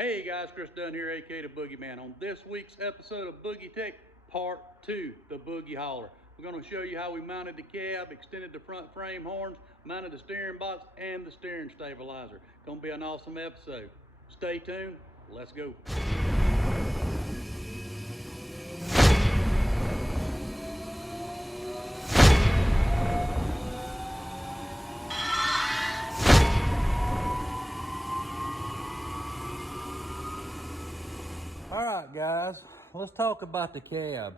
Hey guys, Chris Dunn here, aka the Boogie Man. On this week's episode of Boogie Tech Part 2, the Boogie Hauler. We're going to show you how we mounted the cab, extended the front frame horns, mounted the steering box, and the steering stabilizer. Going to be an awesome episode. Stay tuned. Let's go. All right, guys, let's talk about the cab.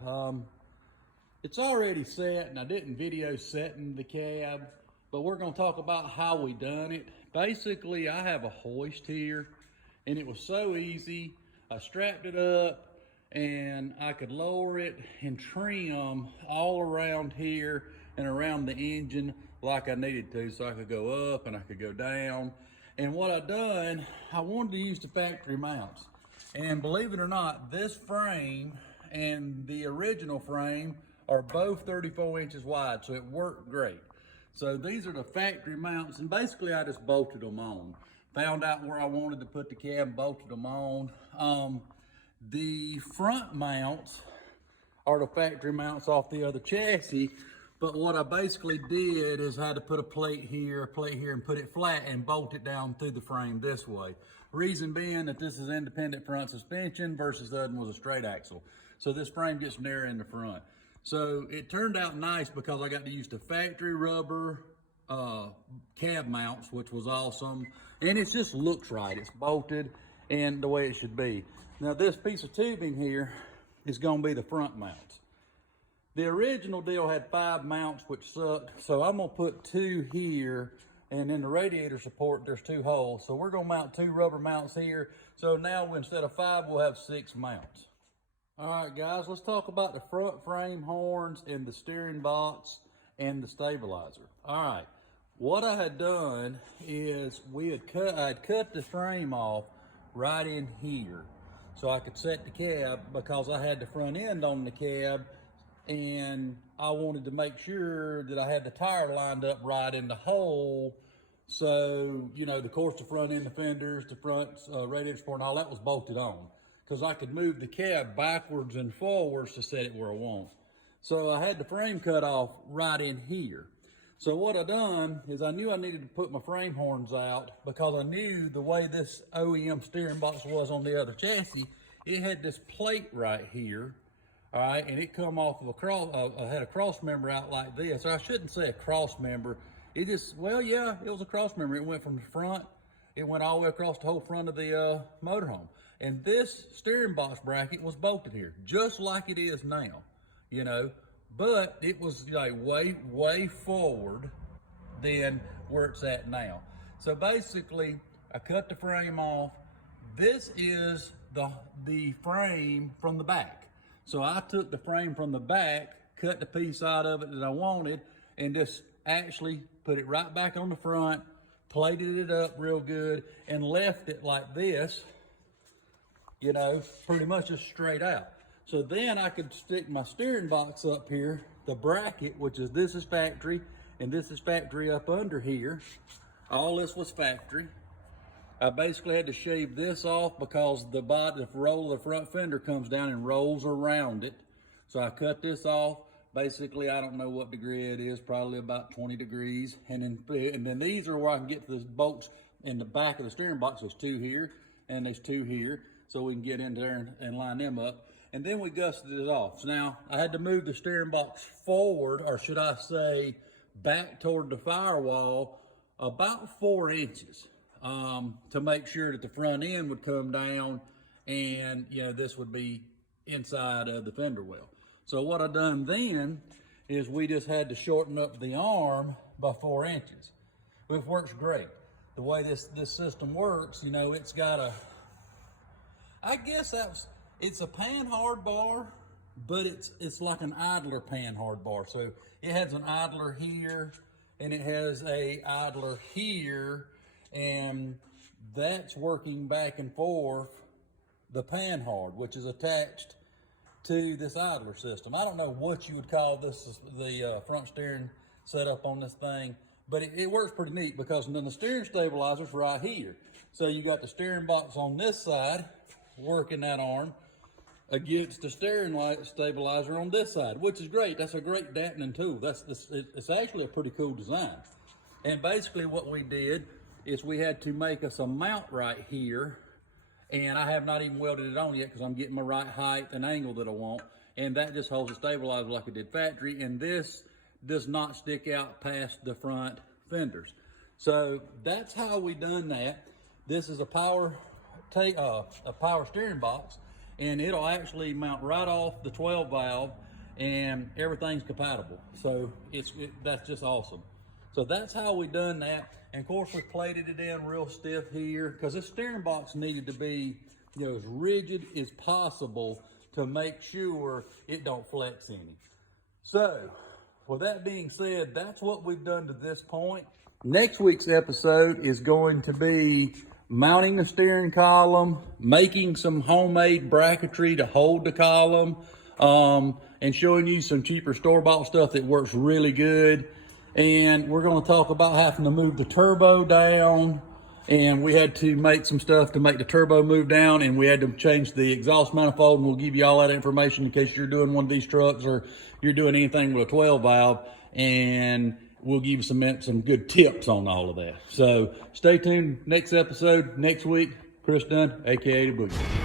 It's already set, and I didn't video setting the cab, but we're going to talk about how we done it. Basically, I have a hoist here, and it was so easy. I strapped it up, and I could lower it and trim all around here and around the engine like I needed to, so I could go up and I could go down. And what I done, I wanted to use the factory mounts. And believe it or not, this frame and the original frame are both 34 inches wide, so it worked great. So these are the factory mounts, and basically I just bolted them on. Found out where I wanted to put the cab, bolted them on. The front mounts are the factory mounts off the other chassis, but what I basically did is I had to put a plate here, and put it flat and bolt it down through the frame this way. Reason being that this is independent front suspension versus the other one was a straight axle. So this frame gets narrow in the front. So it turned out nice because I got to use the factory rubber cab mounts, which was awesome. And it just looks right. It's bolted and the way it should be. Now this piece of tubing here is gonna be the front mounts. The original deal had 5 mounts, which sucked. So I'm gonna put 2 here, and in the radiator support, there's 2 holes. So we're gonna mount 2 rubber mounts here. So now instead of 5, we'll have 6 mounts. All right, guys, let's talk about the front frame horns and the steering box and the stabilizer. All right, what I had done is I had cut the frame off right in here so I could set the cab because I had the front end on the cab, and I wanted to make sure that I had the tire lined up right in the hole. So, you know, of course, the front end, the fenders, the front radiator support, and all that was bolted on because I could move the cab backwards and forwards to set it where I want. So I had the frame cut off right in here. So what I done is I knew I needed to put my frame horns out because I knew the way this OEM steering box was on the other chassis, it had this plate right here. All right, and it come off of a cross, had a cross member out like this. Or I shouldn't say a cross member. It just, well, yeah, it was a cross member. It went from the front, it went all the way across the whole front of the motorhome. And this steering box bracket was bolted here, just like it is now, you know. But it was like way forward than where it's at now. So basically, I cut the frame off. This is the frame from the back. So I took the frame from the back, cut the piece out of it that I wanted, and just actually put it right back on the front, plated it up real good, and left it like this, you know, pretty much just straight out. So then I could stick my steering box up here, the bracket, which is this is factory, and this is factory up under here. All this was factory. I basically had to shave this off because the roll of the front fender comes down and rolls around it. So I cut this off. Basically, I don't know what degree it is, probably about 20 degrees. And then these are where I can get to the bolts in the back of the steering box. There's 2 here and there's 2 here. So we can get in there and line them up. And then we gusseted it off. So now I had to move the steering box forward, or should I say back toward the firewall, about 4 inches. To make sure that the front end would come down and, you know, this would be inside of the fender well. So what I done then is we just had to shorten up the arm by 4 inches, which works great. The way this system works, you know, it's got a, I guess it's a panhard bar, but it's like an idler panhard bar. So it has an idler here and it has a idler here, and that's working back and forth the panhard, which is attached to this idler system. I don't know what you would call this, the front steering setup on this thing, But it works pretty neat because then the steering stabilizer's right here. So you got the steering box on this side, working that arm, against the steering light stabilizer on this side, which is great. That's a great dampening tool. It's actually a pretty cool design. And basically what we did is we had to make us a mount right here, and I have not even welded it on yet because I'm getting my right height and angle that I want, and that just holds the stabilizer like it did factory, and this does not stick out past the front fenders. So that's how we done that. This is a power steering box, and it'll actually mount right off the 12 valve, and everything's compatible. So that's just awesome. So that's how we done that. And of course we plated it in real stiff here because this steering box needed to be, you know, as rigid as possible to make sure it don't flex any. So with that being said, that's what we've done to this point. Next week's episode is going to be mounting the steering column, making some homemade bracketry to hold the column, and showing you some cheaper store-bought stuff that works really good. And we're going to talk about having to move the turbo down, and we had to make some stuff to make the turbo move down, and we had to change the exhaust manifold, and we'll give you all that information in case you're doing one of these trucks or you're doing anything with a 12 valve, and we'll give you some good tips on all of that. So stay tuned. Next episode, next week, Chris Dunn, aka the Boogie Man.